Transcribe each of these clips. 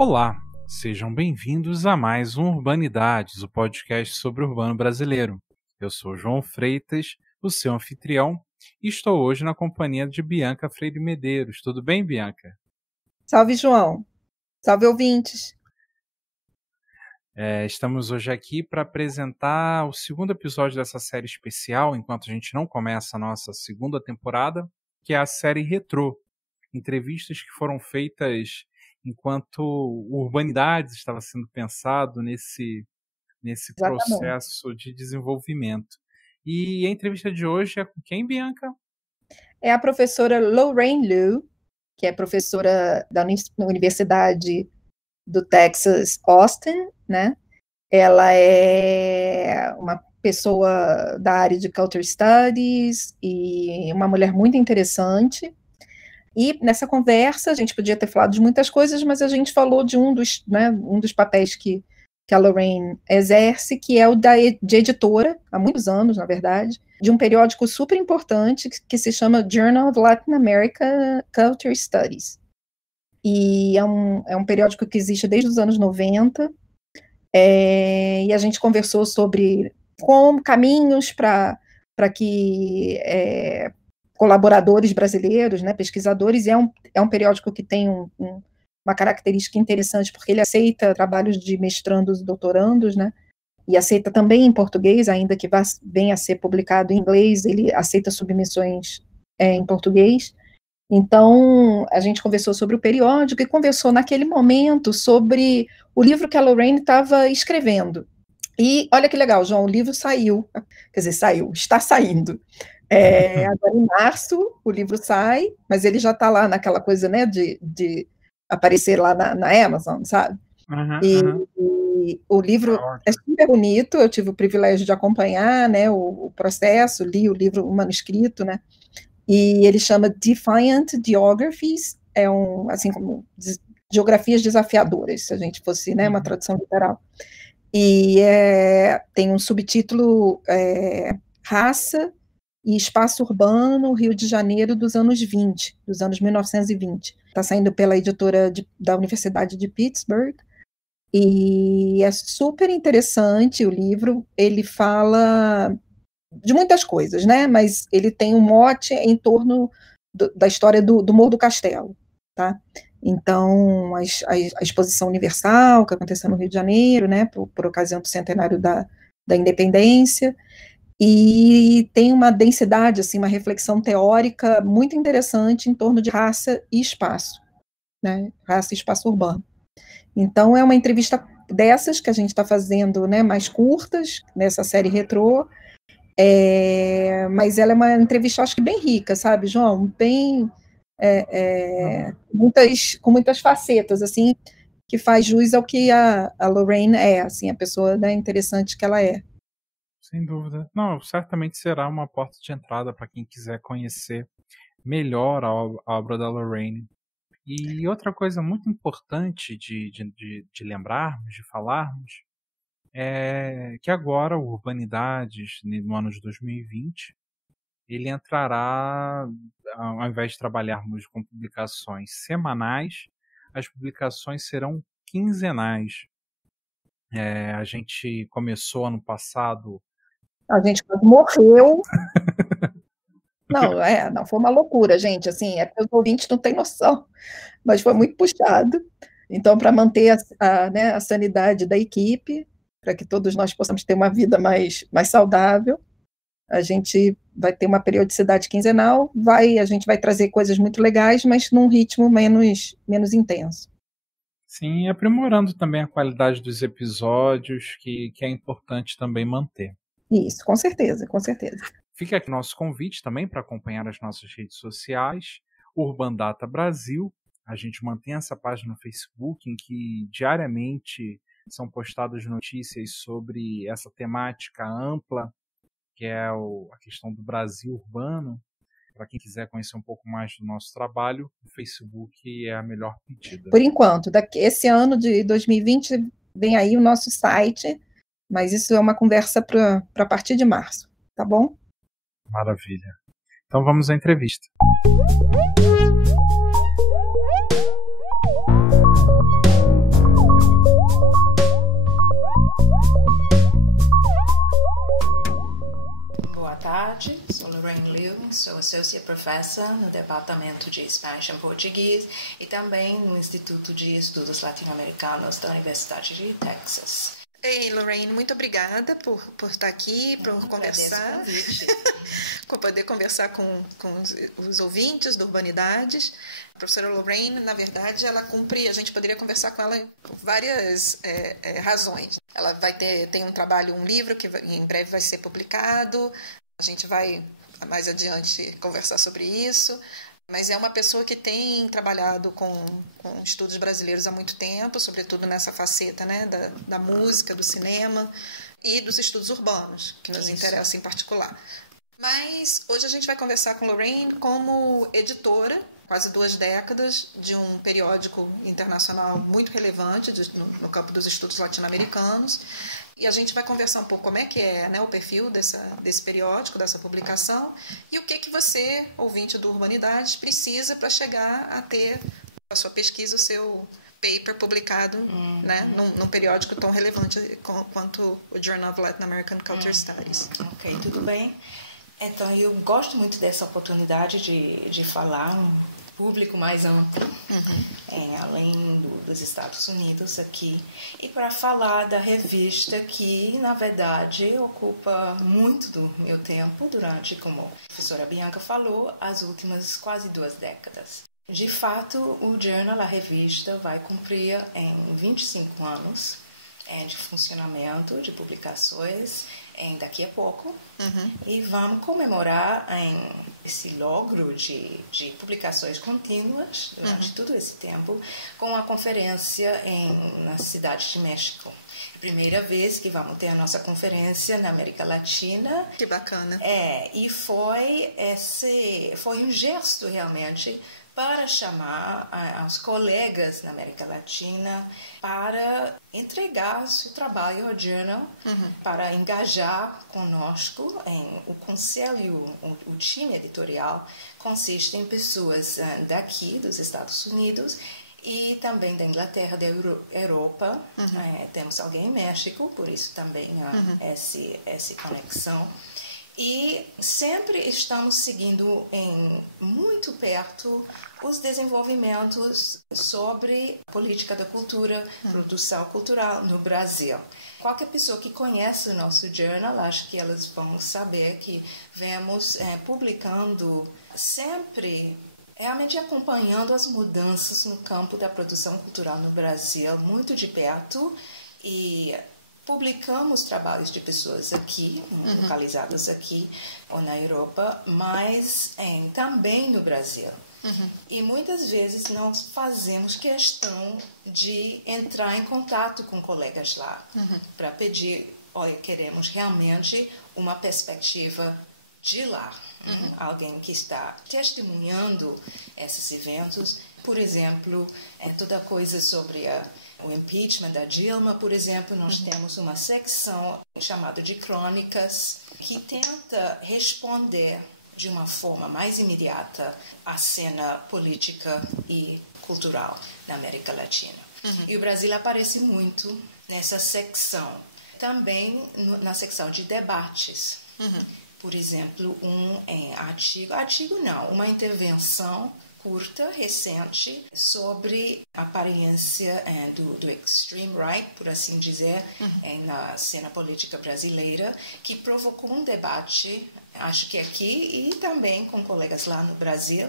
Olá, sejam bem-vindos a mais um Urbanidades, o podcast sobre o urbano brasileiro. Eu sou João Freitas, o seu anfitrião, e estou hoje na companhia de Bianca Freire Medeiros. Tudo bem, Bianca? Salve, João. Salve, ouvintes. Estamos hoje aqui para apresentar o segundo episódio dessa série especial, enquanto a gente não começa a nossa segunda temporada, que é a série Retrô. Entrevistas que foram feitas enquanto Urbanidades estava sendo pensado nesse processo de desenvolvimento. E a entrevista de hoje é com quem, Bianca? É a professora Lorraine Liu, que é professora da Universidade do Texas, Austin, né? Ela é uma pessoa da área de Culture Studies e uma mulher muito interessante. E nessa conversa, a gente podia ter falado de muitas coisas, mas a gente falou de um dos papéis que a Lorraine exerce, que é o de editora, há muitos anos, na verdade, de um periódico super importante que se chama Journal of Latin America Culture Studies. E é um periódico que existe desde os anos 90, e a gente conversou sobre caminhos para que colaboradores brasileiros, né, pesquisadores, e é um periódico que tem uma característica interessante, porque ele aceita trabalhos de mestrandos e doutorandos, né, e aceita também em português, ainda que venha a ser publicado em inglês, ele aceita submissões em português. Então, a gente conversou sobre o periódico e conversou naquele momento sobre o livro que a Lorraine estava escrevendo. E olha que legal, João, o livro saiu, quer dizer, está saindo. Agora em março o livro sai, mas ele já está lá naquela coisa, né, de aparecer lá na Amazon, sabe? E o livro é super bonito, eu tive o privilégio de acompanhar, né, o processo, li o livro, o manuscrito, né, e ele chama Defiant Geographies, assim, como geografias desafiadoras, se a gente fosse, né, uma tradução literal. E tem um subtítulo, Raça e Espaço Urbano, Rio de Janeiro dos anos 1920. Está saindo pela editora da Universidade de Pittsburgh, e é super interessante o livro. Ele fala de muitas coisas, né? Mas ele tem um mote em torno da história do Morro do Castelo, tá? Então, a exposição universal que aconteceu no Rio de Janeiro, né, por ocasião do centenário da independência, e tem uma densidade, assim, uma reflexão teórica muito interessante em torno de raça e espaço, né, raça e espaço urbano. Então, é uma entrevista dessas que a gente está fazendo, né, mais curtas, nessa série Retrô, mas ela é uma entrevista, acho que bem rica, sabe, João? Bem, com muitas facetas, assim, que faz jus ao que a Lorraine é, assim, a pessoa, né, interessante que ela é. Sem dúvida. Não, certamente será uma porta de entrada para quem quiser conhecer melhor a obra da Lorraine. E outra coisa muito importante de lembrarmos, de falarmos, é que agora o Urbanidades, no ano de 2020, ele entrará, ao invés de trabalharmos com publicações semanais, as publicações serão quinzenais. A gente começou ano passado... A gente quase morreu. Não, foi uma loucura, gente, assim, os ouvintes não têm noção, mas foi muito puxado. Então, para manter né, a sanidade da equipe, para que todos nós possamos ter uma vida mais saudável, a gente vai ter uma periodicidade quinzenal, a gente vai trazer coisas muito legais, mas num ritmo menos intenso. Sim, aprimorando também a qualidade dos episódios, que é importante também manter. Isso, com certeza, com certeza. Fica aqui nosso convite também para acompanhar as nossas redes sociais, Urbandata Brasil. A gente mantém essa página no Facebook em que diariamente são postadas notícias sobre essa temática ampla, que é a questão do Brasil urbano. Para quem quiser conhecer um pouco mais do nosso trabalho, o Facebook é a melhor pedida. Por enquanto, esse ano de 2020 vem aí o nosso site, mas isso é uma conversa para a partir de março, tá bom? Maravilha. Então vamos à entrevista. Associate Professor no Departamento de Spanish and Português e também no Instituto de Estudos Latino-Americanos da Universidade de Texas. Ei, Lorraine, muito obrigada por estar aqui, por conversar, por poder conversar com os ouvintes do Urbanidades. A professora Lorraine, na verdade, ela cumpre, a gente poderia conversar com ela por várias razões. Ela tem um trabalho, um livro que em breve vai ser publicado, a gente vai mais adiante conversar sobre isso. Mas é uma pessoa que tem trabalhado com estudos brasileiros há muito tempo, sobretudo nessa faceta, né, da música, do cinema e dos estudos urbanos, que nos interessa em particular. Mas hoje a gente vai conversar com Lorraine como editora, quase 2 décadas, de um periódico internacional muito relevante no campo dos estudos latino-americanos. E a gente vai conversar um pouco como é que é, né, o perfil desse periódico, dessa publicação, e o que você, ouvinte do Urbanidades, precisa para chegar a ter a sua pesquisa, o seu paper publicado, né, num periódico tão relevante quanto o Journal of Latin American Culture Studies. Ok, tudo bem. Então, eu gosto muito dessa oportunidade de falar um público mais amplo, além dos Estados Unidos aqui, e para falar da revista que, na verdade, ocupa muito do meu tempo durante, como a professora Bianca falou, as últimas quase 2 décadas. De fato, o Journal, a revista, vai cumprir em 25 anos de funcionamento, de publicações, daqui a pouco, e vamos comemorar esse logro de publicações contínuas durante todo esse tempo com a conferência na cidade de México. Primeira vez que vamos ter a nossa conferência na América Latina. Que bacana. E foi um gesto realmente para chamar os colegas na América Latina para entregar seu trabalho ao Journal, para engajar conosco. O conselho, o time editorial, consiste em pessoas daqui, dos Estados Unidos, e também da Inglaterra, da Europa. Temos alguém em México, por isso também há essa conexão. E sempre estamos seguindo muito perto os desenvolvimentos sobre a política da cultura, produção cultural no Brasil. Qualquer pessoa que conhece o nosso journal, acho que elas vão saber que vemos publicando sempre, realmente acompanhando as mudanças no campo da produção cultural no Brasil, muito de perto, e publicamos trabalhos de pessoas aqui, localizadas aqui ou na Europa, mas também no Brasil. E muitas vezes nós fazemos questão de entrar em contato com colegas lá para pedir, olha, queremos realmente uma perspectiva de lá, alguém que está testemunhando esses eventos. Por exemplo, toda coisa sobre o impeachment da Dilma, por exemplo, nós temos uma secção chamada de crônicas que tenta responder de uma forma mais imediata à cena política e cultural na América Latina. E o Brasil aparece muito nessa secção. Também na secção de debates. Por exemplo, uma intervenção curta, recente, sobre a aparência do extreme right, por assim dizer, na cena política brasileira, que provocou um debate, acho que aqui e também com colegas lá no Brasil,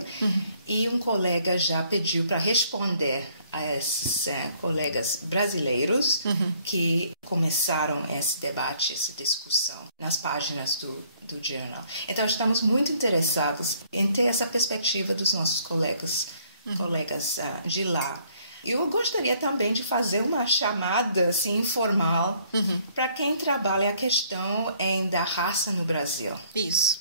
e um colega já pediu para responder a esses colegas brasileiros que começaram esse debate, essa discussão nas páginas do Journal. Então, estamos muito interessados em ter essa perspectiva dos nossos colegas de lá. Eu gostaria também de fazer uma chamada assim, informal para quem trabalha a questão da raça no Brasil. Isso.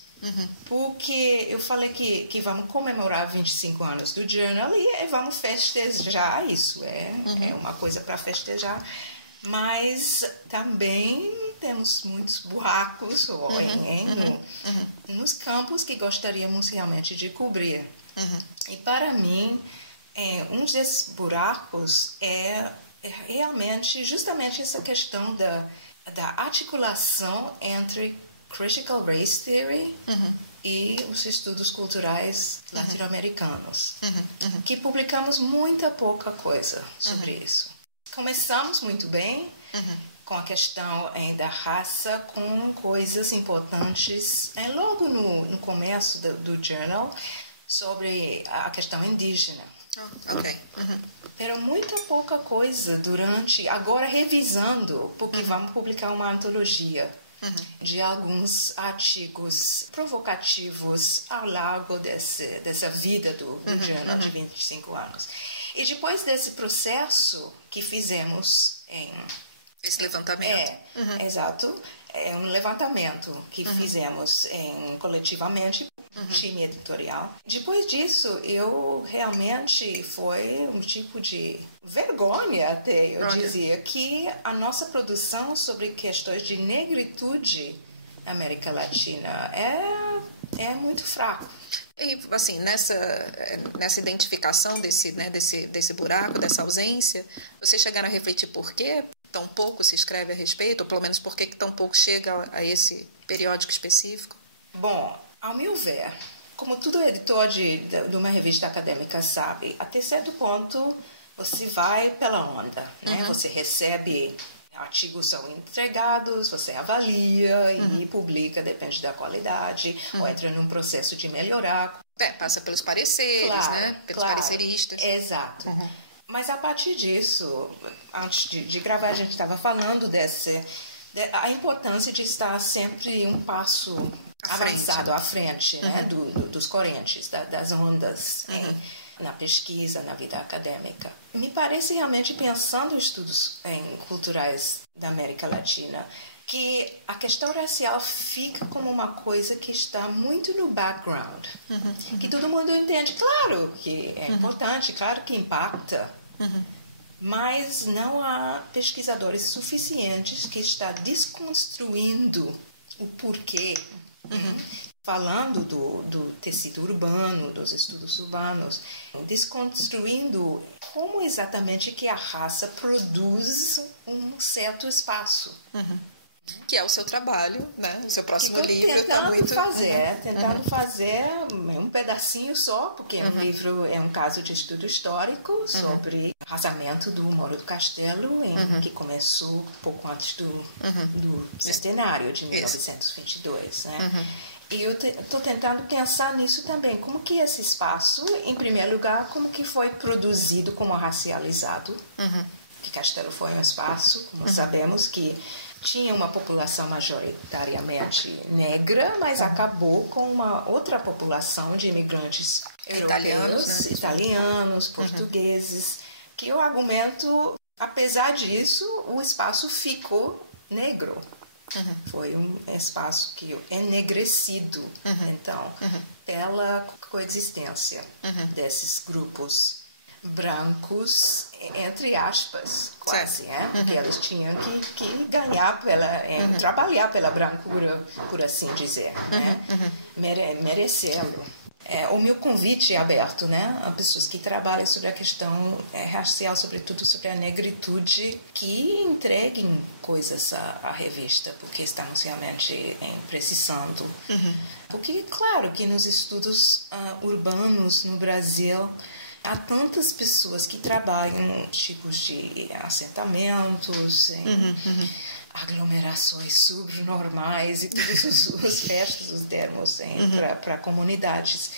Porque eu falei que vamos comemorar 25 anos do Journal e vamos festejar isso. É uma coisa para festejar. Mas também temos muitos buracos nos campos que gostaríamos realmente de cobrir. E para mim, um desses buracos é realmente justamente essa questão da articulação entre Critical Race Theory e os estudos culturais latino-americanos, que publicamos muita pouca coisa sobre isso. Começamos muito bem com a questão da raça, com coisas importantes logo no começo do journal, sobre a questão indígena. Era muita pouca coisa durante... Agora, revisando, porque vamos publicar uma antologia de alguns artigos provocativos ao longo dessa vida do jornal de 25 anos. E depois desse processo que fizemos esse levantamento. Exato. É um levantamento que fizemos coletivamente, time editorial. Depois disso, eu realmente foi um tipo de vergonha até, eu dizia, que a nossa produção sobre questões de negritude na América Latina é muito fraco. E, assim, nessa identificação desse buraco, dessa ausência, vocês chegaram a refletir por quê tão pouco se escreve a respeito, ou pelo menos por que tão pouco chega a esse periódico específico? Bom, ao meu ver, como todo editor de uma revista acadêmica sabe, até certo ponto você vai pela onda, né? Você recebe, artigos são entregados, você avalia e publica, depende da qualidade, ou entra num processo de melhorar. Passa pelos pareceres, né? Pelos pareceristas. Exato. Mas a partir disso, antes de gravar, a gente estava falando a importância de estar sempre um passo avançado à frente, né, dos correntes, das ondas na pesquisa, na vida acadêmica. Me parece realmente, pensando em estudos culturais da América Latina, que a questão racial fica como uma coisa que está muito no background, que todo mundo entende, claro que é importante, claro que impacta, mas não há pesquisadores suficientes que estão desconstruindo o porquê, falando do tecido urbano, dos estudos urbanos, desconstruindo como exatamente que a raça produz um certo espaço. Que é o seu trabalho, né? O seu próximo livro está muito... Tentando fazer um pedacinho só, porque o livro é um caso de estudo histórico sobre o arrasamento do Muro do Castelo, que começou pouco antes do centenário de 1922, né? E eu estou tentando pensar nisso também, como que esse espaço, em primeiro lugar, como que foi produzido como racializado, que Castelo foi um espaço, como sabemos, que tinha uma população majoritariamente negra, mas acabou com uma outra população de imigrantes europeus, italianos, portugueses, que eu argumento, apesar disso, o espaço ficou negro. Foi um espaço que enegrecido, então, pela coexistência desses grupos brancos, entre aspas, quase, porque eles tinham que ganhar trabalhar pela brancura, por assim dizer, né? Merecê-lo. O meu convite é aberto, né, a pessoas que trabalham sobre a questão racial, sobretudo sobre a negritude, que entreguem coisas à revista, porque estamos realmente precisando. Porque, claro, que nos estudos urbanos no Brasil há tantas pessoas que trabalham em tipos de assentamentos, em aglomerações subnormais e todos os restos dos termos para comunidades,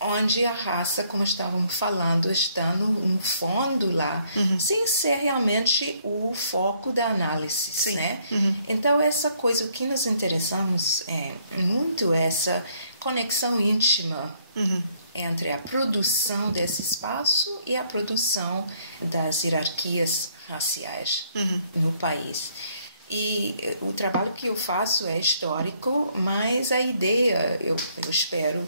onde a raça, como estávamos falando, está no fundo lá, sem ser realmente o foco da análise, né? Então, essa coisa, o que nos interessamos muito é essa conexão íntima entre a produção desse espaço e a produção das hierarquias raciais no país. E o trabalho que eu faço é histórico, mas a ideia, eu espero,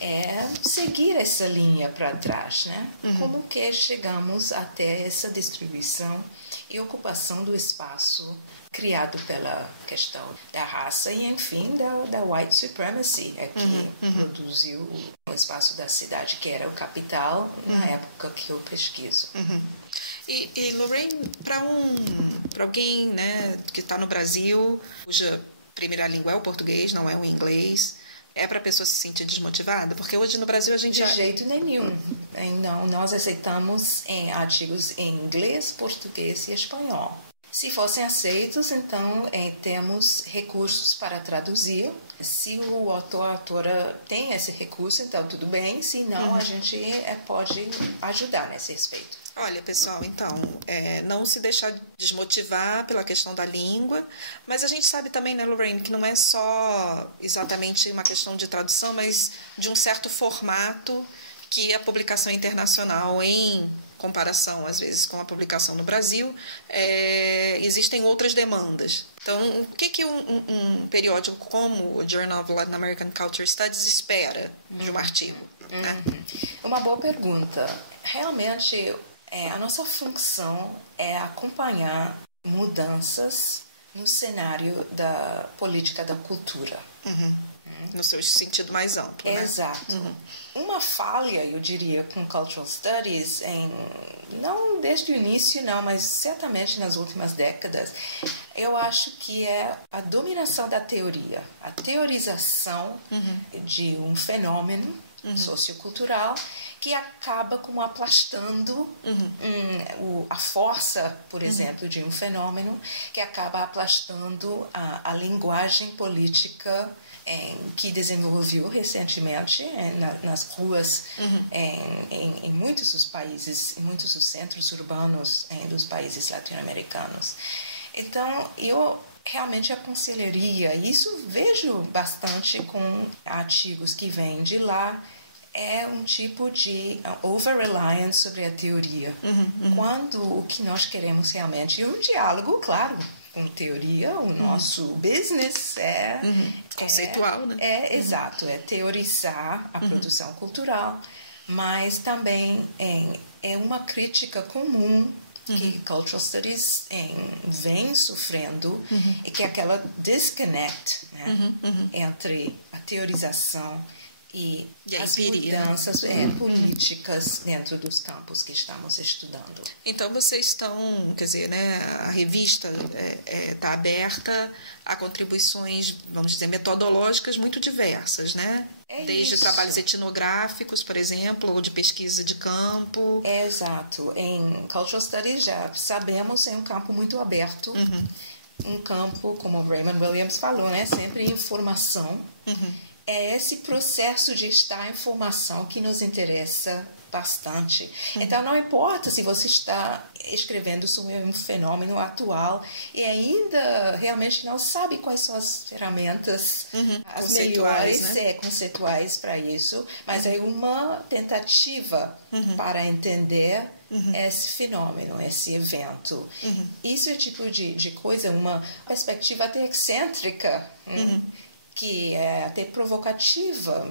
é seguir essa linha para trás, né? Como que chegamos até essa distribuição e ocupação do espaço criado pela questão da raça e, enfim, da white supremacy, que produziu o espaço da cidade, que era o capital, na época que eu pesquiso. E Lorraine, para alguém, né, que está no Brasil, cuja primeira língua é o português, não é o inglês, é para a pessoa se sentir desmotivada? Porque hoje no Brasil a gente de jeito nenhum. Não, nós aceitamos artigos em inglês, português e espanhol. Se fossem aceitos, então temos recursos para traduzir. Se o autor, a autora tem esse recurso, então tudo bem. Se não, a gente pode ajudar nesse respeito. Olha, pessoal, então, não se deixar desmotivar pela questão da língua, mas a gente sabe também, né, Lorraine, que não é só exatamente uma questão de tradução, mas de um certo formato que a publicação internacional, em comparação, às vezes, com a publicação no Brasil, existem outras demandas. Então, o que um periódico como o Journal of Latin American Culture Studies espera de um artigo? Né? Uma boa pergunta. Realmente, a nossa função é acompanhar mudanças no cenário da política da cultura. No seu sentido mais amplo, né? Exato. Uma falha, eu diria, com Cultural Studies, não desde o início, não, mas certamente nas últimas décadas, eu acho que é a dominação da teoria, a teorização de um fenômeno sociocultural que acaba como aplastando a força, por exemplo, de um fenômeno, que acaba aplastando a linguagem política que desenvolveu recentemente nas ruas em muitos dos países, em muitos dos centros urbanos dos países latino-americanos. Então, eu realmente aconselharia, isso vejo bastante com artigos que vêm de lá, é um tipo de over-reliance sobre a teoria. Quando o que nós queremos realmente, e o diálogo, claro, com teoria, o nosso business conceitual, né? Exato, é teorizar a produção cultural, mas também é uma crítica comum que Cultural Studies vem sofrendo, e que é aquela disconnect, né, entre a teorização e as mudanças políticas dentro dos campos que estamos estudando. Então, vocês estão, quer dizer, né, a revista está aberta a contribuições, vamos dizer, metodológicas muito diversas, né? Desde trabalhos etnográficos, por exemplo, ou de pesquisa de campo. Exato. Em Cultural Studies, já sabemos, é um campo muito aberto, um campo, como o Raymond Williams falou, né, sempre informação. É esse processo de estar em formação que nos interessa bastante. Então, não importa se você está escrevendo sobre um fenômeno atual e ainda realmente não sabe quais são as ferramentas as melhores, né, conceituais para isso, mas é uma tentativa para entender esse fenômeno, esse evento. Isso é o tipo de coisa, uma perspectiva até excêntrica, que é até provocativa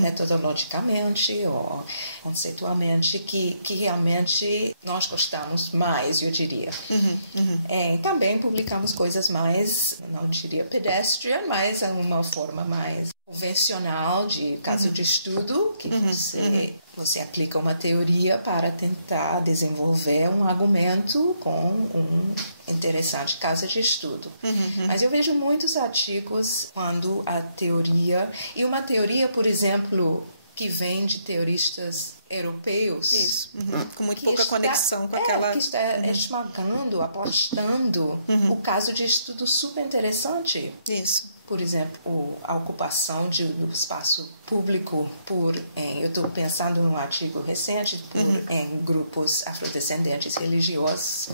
metodologicamente ou conceitualmente, que realmente nós gostamos mais, eu diria. Também publicamos coisas mais, não diria pedestrian, mas uma forma mais convencional de caso de estudo, que você aplica uma teoria para tentar desenvolver um argumento com um interessante caso de estudo. Mas eu vejo muitos artigos quando a teoria, e uma teoria, por exemplo, que vem de teoristas europeus, isso, com muito pouca conexão com aquela... que está esmagando, aplastando o caso de estudo super interessante. Isso. Por exemplo, a ocupação do espaço público por, eu estou pensando num artigo recente, por grupos afrodescendentes religiosos,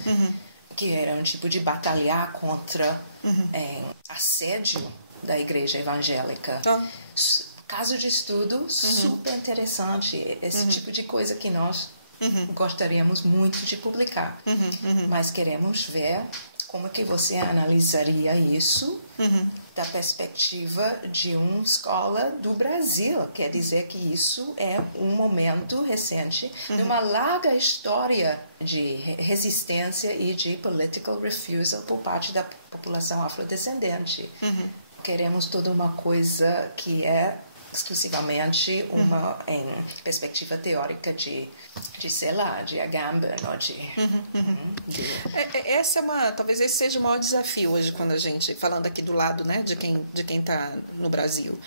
que era um tipo de batalhar contra assédio da igreja evangélica. Caso de estudo super interessante, esse tipo de coisa que nós gostaríamos muito de publicar, mas queremos ver como que você analisaria isso da perspectiva de uma escola do Brasil. Quer dizer que isso é um momento recente de uma larga história de resistência e de political refusal por parte da população afrodescendente. Queremos toda uma coisa que é exclusivamente uma perspectiva teórica de sei lá, de Agamben ou Essa talvez esse seja o maior desafio hoje, quando a gente, falando aqui do lado, né, de quem está no Brasil.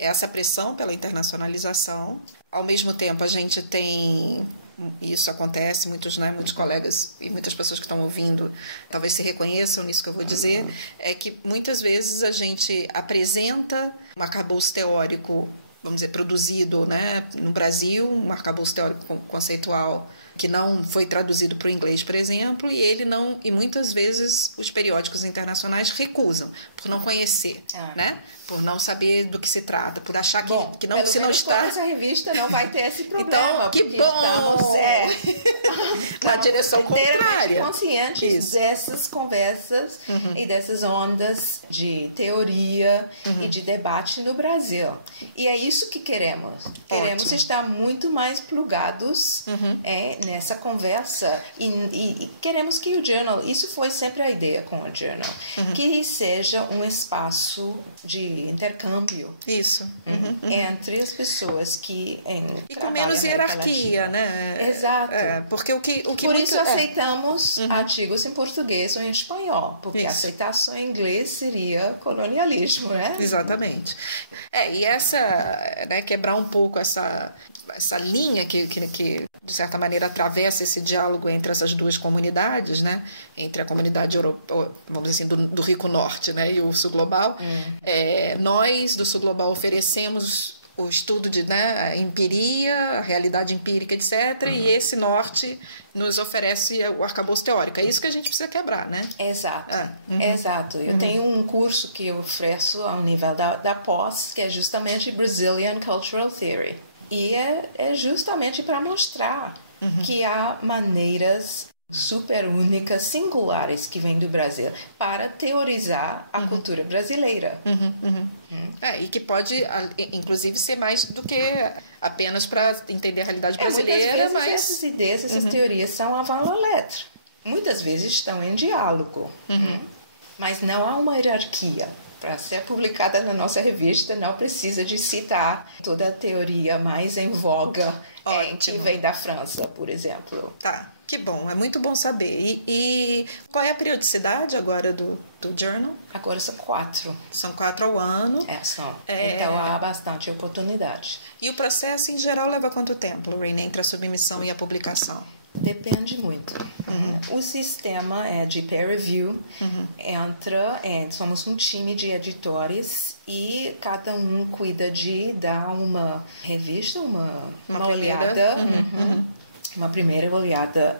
essa pressão pela internacionalização. Ao mesmo tempo, a gente tem... Isso acontece, muitos colegas e muitas pessoas que estão ouvindo talvez se reconheçam nisso que eu vou dizer, é que muitas vezes a gente apresenta um arcabouço teórico, vamos dizer, produzido, né, no Brasil, um arcabouço teórico conceitual que não foi traduzido para o inglês, por exemplo, e muitas vezes os periódicos internacionais recusam, por não conhecer, né? Por não saber do que se trata, por achar que não, se não está... essa revista não vai ter esse problema. Então, que bom! Estamos na direção contrária. Conscientes dessas conversas e dessas ondas de teoria e de debate no Brasil. E é isso que queremos. Queremos estar muito mais plugados nessa conversa e queremos que o Journal, isso foi sempre a ideia com o Journal, que seja um espaço de intercâmbio entre as pessoas que e com menos hierarquia, né? Exato. Porque o que por isso aceitamos artigos em português ou em espanhol, porque aceitação em inglês seria colonialismo, né? Exatamente. E essa, né, quebrar um pouco essa linha que de certa maneira atravessa esse diálogo entre essas duas comunidades, né, entre a comunidade europeia, vamos dizer assim, do Rico Norte, né, e o Sul Global. Nós do Sul Global oferecemos o estudo de, né, a empiria, a realidade empírica, etc. E esse Norte nos oferece o arcabouço teórico. É isso que a gente precisa quebrar, né? Exato. Exato. Eu tenho um curso que eu ofereço ao nível da pós, que é justamente Brazilian Cultural Theory. E é justamente para mostrar que há maneiras super únicas, singulares, que vêm do Brasil para teorizar a cultura brasileira. E que pode, inclusive, ser mais do que apenas para entender a realidade brasileira. Muitas vezes essas ideias, essas teorias são avant la lettre. Muitas vezes estão em diálogo. Mas não há uma hierarquia. Para ser publicada na nossa revista, não precisa de citar toda a teoria mais em voga que vem da França, por exemplo. Tá, que bom, é muito bom saber. E qual é a periodicidade agora do Journal? Agora são 4. São 4 ao ano. São. Então há bastante oportunidade. E o processo, em geral, leva quanto tempo, Lorraine, entre a submissão e a publicação? Depende muito. O sistema é de peer review. Somos um time de editores e cada um cuida de dar uma revista, uma olhada, uma primeira olhada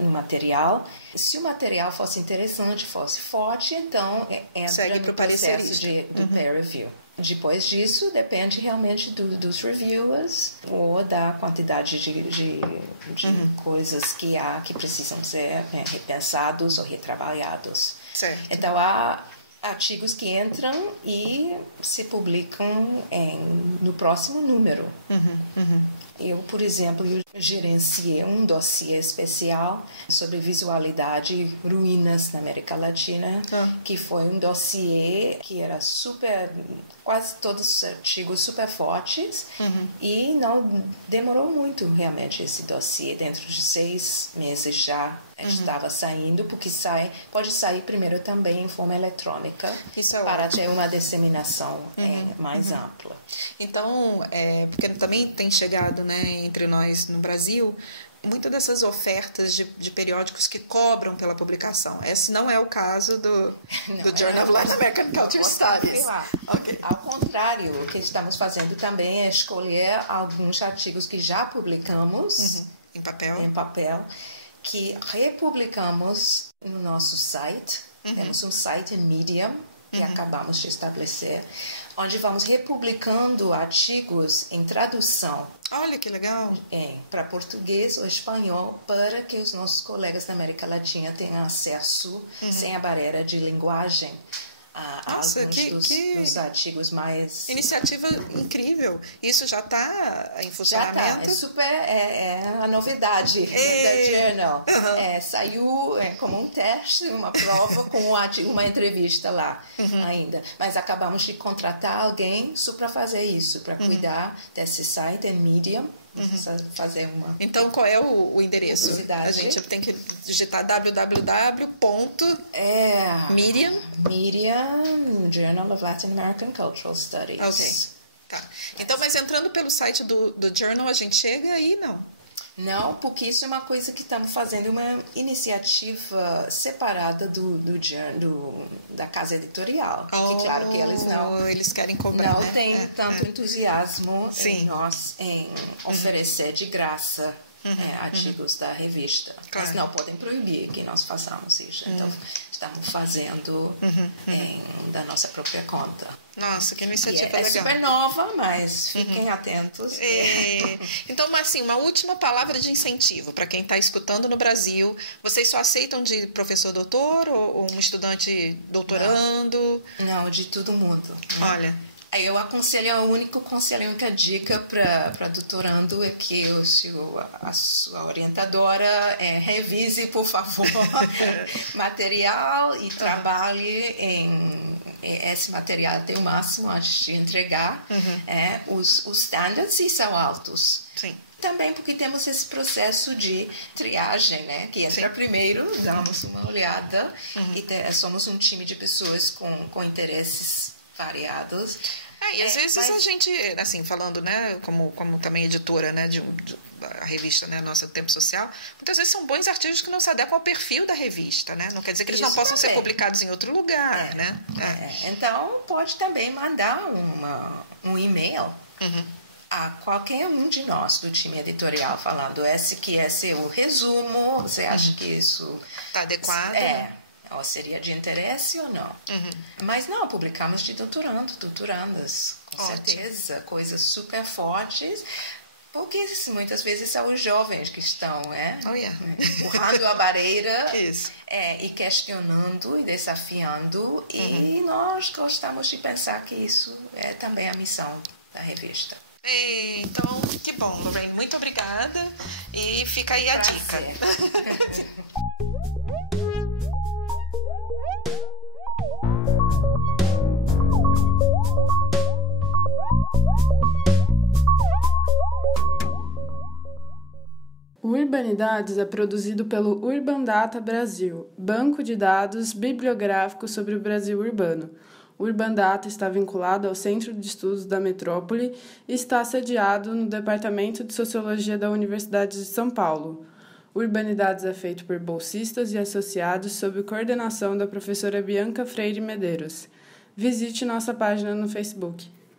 no material. Se o material fosse interessante, fosse forte, então entra no processo do peer review. Depois disso, depende realmente dos reviewers ou da quantidade de coisas que há que precisam ser repensados ou retrabalhados. Certo. Então, há artigos que entram e se publicam no próximo número. Eu, por exemplo, gerenciei um dossiê especial sobre visualidade e ruínas na América Latina, que foi um dossiê que era quase todos os artigos super fortes, e não demorou muito realmente esse dossiê. Dentro de 6 meses já estava saindo, porque pode sair primeiro também em forma eletrônica, para ter uma disseminação mais ampla. Então, porque também tem chegado, né, entre nós no Brasil, muitas dessas ofertas de periódicos que cobram pela publicação. Esse não é o caso do Journal of Latin American Cultural Studies. Ao contrário, o que estamos fazendo também é escolher alguns artigos que já publicamos em papel, que republicamos no nosso site. Temos um site em Medium que acabamos de estabelecer, onde vamos republicando artigos em tradução. Olha que legal! Para português ou espanhol, para que os nossos colegas da América Latina tenham acesso, sem a barreira de linguagem, a alguns dos artigos mais... Iniciativa incrível! Isso já está em funcionamento? Já está, é a novidade da Journal. Saiu como um teste, uma prova, com uma entrevista lá ainda. Mas acabamos de contratar alguém só para fazer isso, para cuidar desse site em Medium. Fazer uma... Então, qual é o endereço? A gente tem que digitar www.medium Journal of Latin American Cultural Studies. Tá. Então, mas entrando pelo site do Journal, a gente chega aí, não? Não, porque isso é uma coisa que estamos fazendo, uma iniciativa separada da casa editorial. Porque, claro que eles não... Eles querem cobrar, não têm tanto entusiasmo Sim. em oferecer de graça artigos da revista. Claro. Mas não podem proibir que nós façamos isso. Então, estamos fazendo da nossa própria conta. Nossa, que iniciativa legal. É super nova, mas fiquem atentos. Então, assim, uma última palavra de incentivo para quem está escutando no Brasil. Vocês só aceitam de professor doutor ou um estudante doutorando? Não, de todo mundo. Olha... Eu aconselho, a única dica para doutorando é que a sua orientadora revise, por favor, material e trabalhe esse material até o máximo antes de entregar. Os standards são altos. Sim. Também porque temos esse processo de triagem, né? Que entra primeiro, damos uma olhada e somos um time de pessoas com interesses variados. E às vezes a gente, assim, falando, né, como também editora, né, a revista, né, Nossa Tempo Social, muitas vezes são bons artigos que não se adequam ao perfil da revista, né? Não quer dizer que eles não possam ser publicados em outro lugar, né? Então, pode também mandar um e-mail a qualquer um de nós do time editorial falando esse é o resumo, você acha que isso está adequado? Ou seria de interesse ou não. Mas não, publicamos de doutorandas, com certeza, coisas super fortes, porque muitas vezes são os jovens que estão empurrando a barreira e questionando e desafiando, e nós gostamos de pensar que isso é também a missão da revista. Então, que bom, Lorraine, muito obrigada, e fica aí a dica. O Urbanidades é produzido pelo Urban Data Brasil, banco de dados bibliográfico sobre o Brasil urbano. O Urban Data está vinculado ao Centro de Estudos da Metrópole e está sediado no Departamento de Sociologia da Universidade de São Paulo. O Urbanidades é feito por bolsistas e associados sob coordenação da professora Bianca Freire Medeiros. Visite nossa página no Facebook.